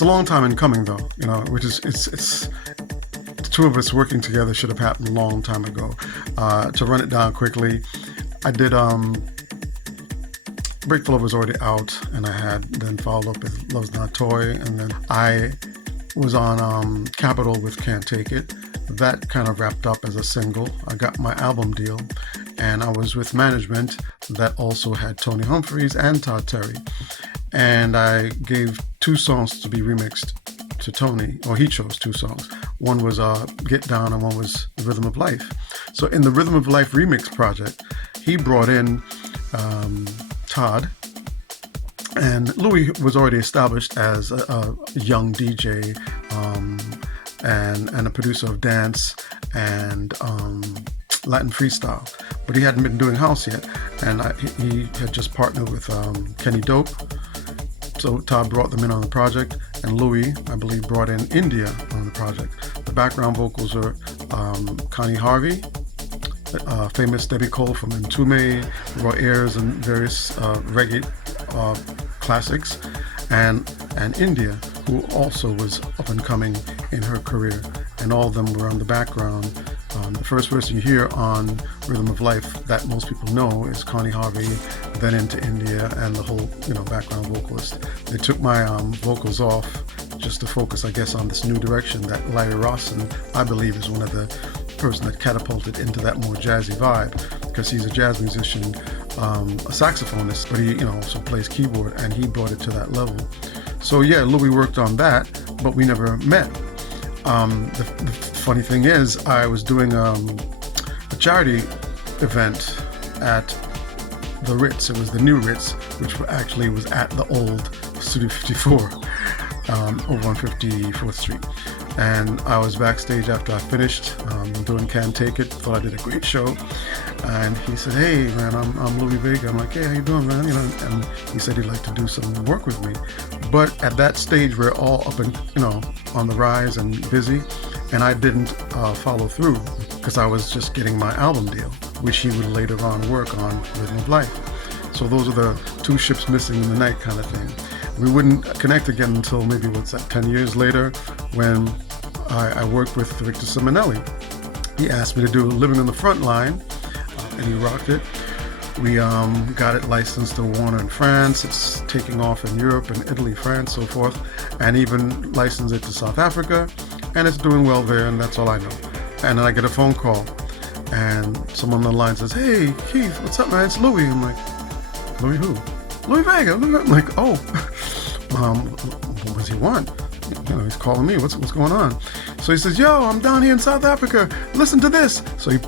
It's a long time in coming, though, you know, which is, it's the two of us working together should have happened a long time ago. To run it down quickly, I did, Break for Love was already out, and I had then followed up with Love's Not a Toy, and then I was on Capitol with Can't Take It. That kind of wrapped up as a single. I got my album deal, and I was with management that also had Tony Humphries and Todd Terry. And I gave 2 songs to be remixed to Tony, or he chose 2 songs. One was Get Down and one was Rhythm of Life. So in the Rhythm of Life remix project, he brought in Todd, and Louie was already established as a young DJ and a producer of dance and Latin freestyle, but he hadn't been doing house yet, and he had just partnered with Kenny Dope. So Todd brought them in on the project, and Louie, I believe, brought in India on the project. The background vocals are Connie Harvey, famous Debbie Cole from Entombed, Roy Ayers, and various reggae classics, and India, who also was up and coming in her career, and all of them were on the background. The first person you hear on Rhythm of Life that most people know is Connie Harvey, then into India, and the whole, you know, background vocalist. They took my vocals off just to focus, I guess, on this new direction that Larry Rawson, I believe, is one of the person that catapulted into that more jazzy vibe, because he's a jazz musician, a saxophonist, but he, you know, also plays keyboard, and he brought it to that level. So yeah, Louie worked on that, but we never met. The funny thing is, I was doing a charity event at the Ritz. It was the new Ritz, which actually was at the old Studio 54 over on 54th Street. And I was backstage after I finished doing Can't Take It. Thought I did a great show. And he said, "Hey man, I'm Louie Vega." I'm like, "Hey, how you doing, man?" You know, and he said he'd like to do some work with me. But at that stage, we're all up and, you know, on the rise and busy, and I didn't follow through because I was just getting my album deal, which he would later on work on Rhythm of Life. So those are the 2 ships missing in the night kind of thing. We wouldn't connect again until maybe, 10 years later, when I worked with Victor Simonelli. He asked me to do Living on the Front Line, and he rocked it. We got it licensed to Warner in France. It's taking off in Europe and Italy, France, so forth, and even licensed it to South Africa, and it's doing well there, and that's all I know. And then I get a phone call, and someone on the line says, "Hey, Keith, what's up, man? It's Louie." I'm like, "Louie who?" "Louie Vega." I'm like, "Oh, what does he want?" You know, he's calling me. What's going on? So he says, "Yo, I'm down here in South Africa. Listen to this." So he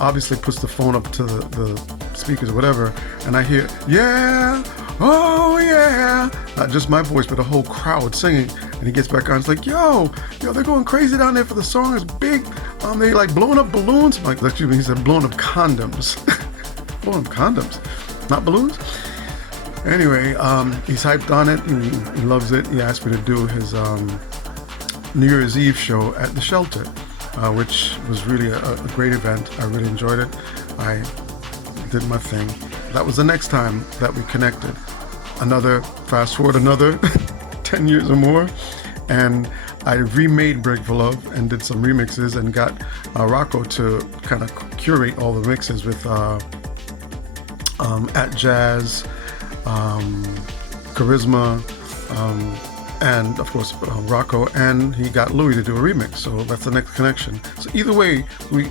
obviously puts the phone up to the speakers or whatever, and I hear, "Yeah, oh yeah," not just my voice, but the whole crowd singing. And he gets back on. It's like, yo, they're going crazy down there for the song. It's big. They like blowing up balloons. I'm like, excuse me. He said blowing up condoms. Blowing up condoms, not balloons. Anyway, he's hyped on it. He loves it. He asked me to do his New Year's Eve show at the Shelter, which was really a great event. I really enjoyed it. I did my thing. That was the next time that we connected. Fast forward another 10 years or more, and I remade Break for Love and did some remixes and got Rocco to kind of curate all the mixes with At Jazz, Charisma, and of course Rocco, and he got Louie to do a remix. So that's the next connection. So either way,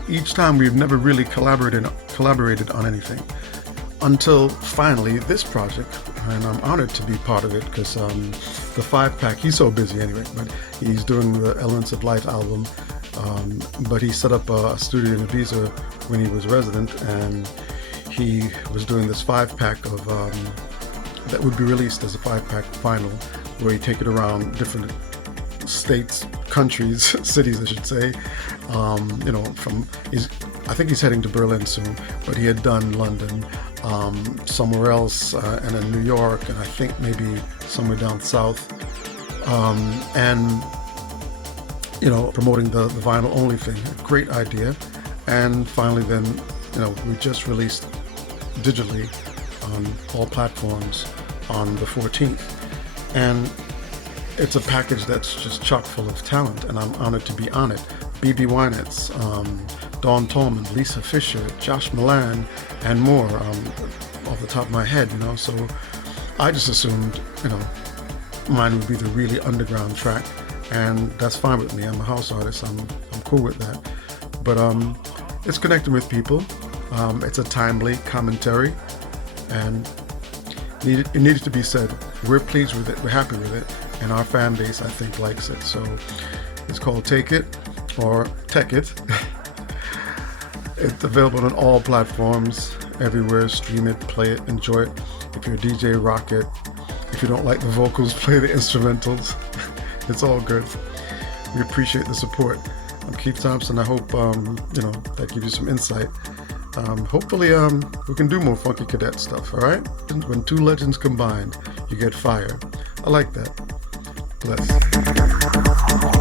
each time we've never really collaborated on anything until finally this project, and I'm honored to be part of it because the 5-pack, he's so busy anyway, but he's doing the Elements of Life album, but he set up a studio in Ibiza when he was resident, and he was doing this 5-pack of that would be released as a 5-pack vinyl, where he take it around different states, countries, cities, I should say. You know, I think he's heading to Berlin soon, but he had done London, somewhere else, and in New York, and I think maybe somewhere down south, and you know, promoting the vinyl only thing. Great idea. And finally, then, you know, we just released digitally on all platforms on the 14th. And it's a package that's just chock full of talent, and I'm honored to be on it. BB Winans, Dawn Tallman, Lisa Fisher, Josh Milan, and more, off the top of my head, you know. So I just assumed, you know, mine would be the really underground track, and that's fine with me. I'm a house artist. I'm cool with that. But it's connecting with people. It's a timely commentary, and it needed to be said. We're pleased with it. We're happy with it, and our fan base, I think, likes it. So it's called Take It, or Tech It. It's available on all platforms, everywhere. Stream it, play it, enjoy it. If you're a DJ, rock it. If you don't like the vocals, play the instrumentals. It's all good. We appreciate the support. I'm Keith Thompson. I hope you know, that gives you some insight. Hopefully we can do more Funki Cadet stuff, all right? When two legends combined, you get fire. I like that. Bless.